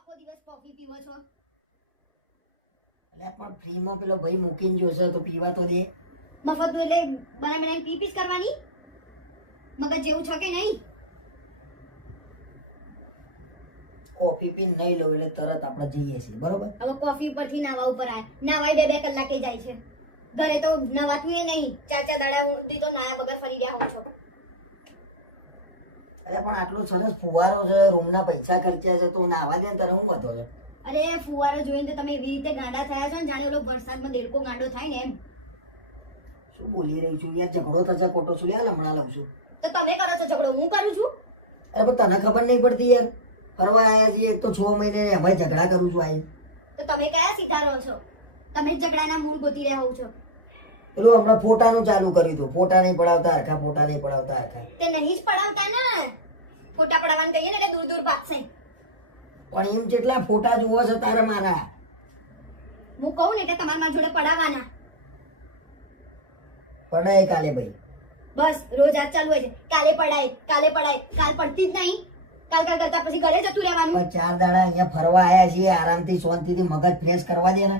આખો દિવસ કોફી પીવો છો? અલ્યા પણ ફ્રીમાં પેલો ભાઈ મૂકીને જોશે તો પીવા તો દે. મફતનું એટલે બનાવી બનાવી પી પીસ કરવાની? મગજ જેવું છે કે નહીં? કોફી પીને નહીં લો એટલે તરત આપણે જઈએ છીએ બરોબર? હવે કોફી ઉપરથી નાવા ઉપર આવે નાવાય બે બે કલાકે જાય છે. ઘરે તો નવાતું એ નહીં. ચાર ચાર દાડા તો નાયા વગર ફરી ગયા હોઉં છો. અરે પણ આટલો સરસ ફુવારો છે રૂમના પૈસા ખર્ચ્યા છે તો નાવા દે તારે હું વધો છે? અરે ફુવારો જોઈને તો તમે એવી રીતે ગાંડા થયા છો ને જાણે ઓલો વરસાદમાં દેડકો ગાંડો થાય ને એમ. શું બોલી રહી છું? યાર ઝઘડો થશે ખોટો છું યાર હમણાં લઉં છું. તો તમે કરો છો ઝઘડો હું કરું છું? અરે પણ તને ખબર નહીં પડતી યાર. ફરવા આવ્યા છીએ એક તો છ મહિને એમાંય ઝઘડા કરું છું આઈ. તો તમે કયા સિતારો છો? તમે જ ઝઘડાના મૂળ ગોતી રહ્યા હોવ છો. પેલું હમણાં ફોટાનું ચાલુ કર્યું હતું. ફોટા નહીં પડાવતા હરખા ફોટા નહીં પડાવતા હરખા. તે નહીં જ પડાવતા ને? ફોટા પડાવવાનું કહીએ ને એટલે દૂર દૂર ભાગશે પણ એમ જેટલા ફોટા જુઓ છો તારે મારા. હું કહું ને એટલે તમારા મારા જોડે પડાવવાના પડાય કાલે ભાઈ. બસ રોજ આજ ચાલુ હોય છે. કાલે પડાય કાલે પડાય કાલ પડતી જ નહીં. કાલ કાલ કરતા પછી ઘરે જતું રહેવાનું. ચાર દાડા અહીંયા ફરવા આવ્યા છીએ આરામથી શાંતિથી મગજ ફ્રેશ કરવા દે ને.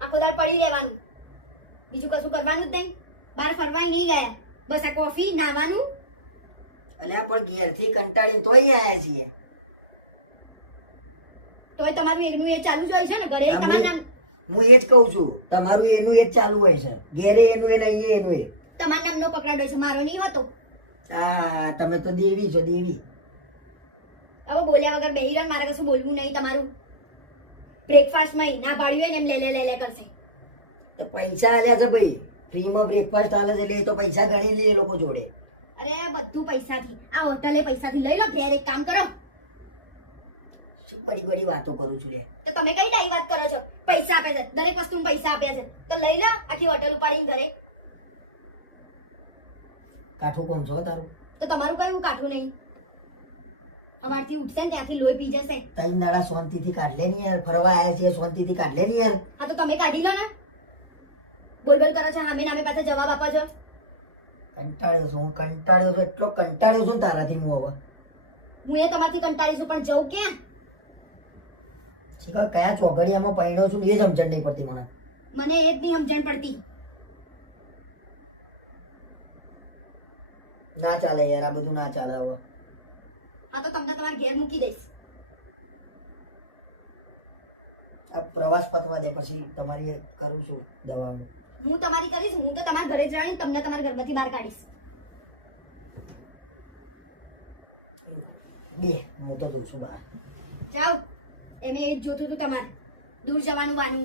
આખો દાડ પડી રહેવાનું. બીજું કશું કરવાનું જ નહીં. બહાર ફરવા નહીં ગયા. બસ આ કોફી નાવાનું અલ્યા પણ ઘેરથી કંટાળી તોય આવ્યા છીએ. તોય તમારું એનું એ ચાલુ જ હોય છે ને ઘરે હા, તમારું હું- નામ હું એ જ કહું છું તમારું એનું એ જ ચાલુ હોય છે. ઘેરે એનું એ નહીં એનું એ. તમારા નામનો પકડાડો છે મારો નહીં હોતો. આ તમે તો દેવી છો દેવી. હવે બોલ્યા વગર બેહી રહો ને મારે કશું બોલવું નહીં તમારું. બ્રેકફાસ્ટમાં ના પાડ્યું હોય ને એમ લે લે લે લે કરશે. તો પૈસા આલ્યા છે ભાઈ. ફ્રીમાં બ્રેકફાસ્ટ આલે છે એટલે એ તો પૈસા ગણી લે એ લોકો જોડે. બધું પૈસાથી આ હોટલે પૈસાથી લઈ લો ઘેર એક કામ કરો. શું બડી બડી વાતો કરું છું લે. તો તમે કઈ ટાઈ વાત કરો છો? પૈસા આપે છે દરેક વસ્તુ પૈસા આપ્યા છે. તો લઈ લો આખી હોટલ ઉપાડીને ઘરે. કાઠું કોણ છો તારું? તો તમારું કયું કાઠું નહીં? અમારથી ઉઠશે ને ત્યાંથી લોહી પી જશે. ત્રણ દાડા શાંતિથી કાઢ લે ને યાર ફરવા આવ્યા છે શાંતિથી કાઢ લે ને યાર. હા તો તમે કાઢી લો ને. બોલ બોલ કરો છો હામે નામે પાસે જવાબ આપો છો. કંટાળ્યો છું હું કંટાળ્યો છું એટલો કંટાળ્યો છું તારાથી હું હવે. હું એ તમારથી કંટાળી છું પણ જવું ક્યાં? શીખર કયા ચોઘડિયામાં પહેણ્યો છું એ જ સમજણ નહીં પડતી મને. મને એ જ નહીં સમજણ પડતી. ના ચાલે યાર આ બધું ના ચાલે હવે. હા તો તમને તમારા ઘેર મૂકી દઈશ. આ પ્રવાસ પતવા દે પછી તમારી કરું છું દવાનું. હું તમારી કરીશ હું તો તમારા ઘરે જ તમને તમારા ઘરમાંથી બહાર કાઢીશ. બે હું તો દઉં છું બહાર. જાઓ. એમ એ જ જોતું હતું તમારે. દૂર જવાનું વાનું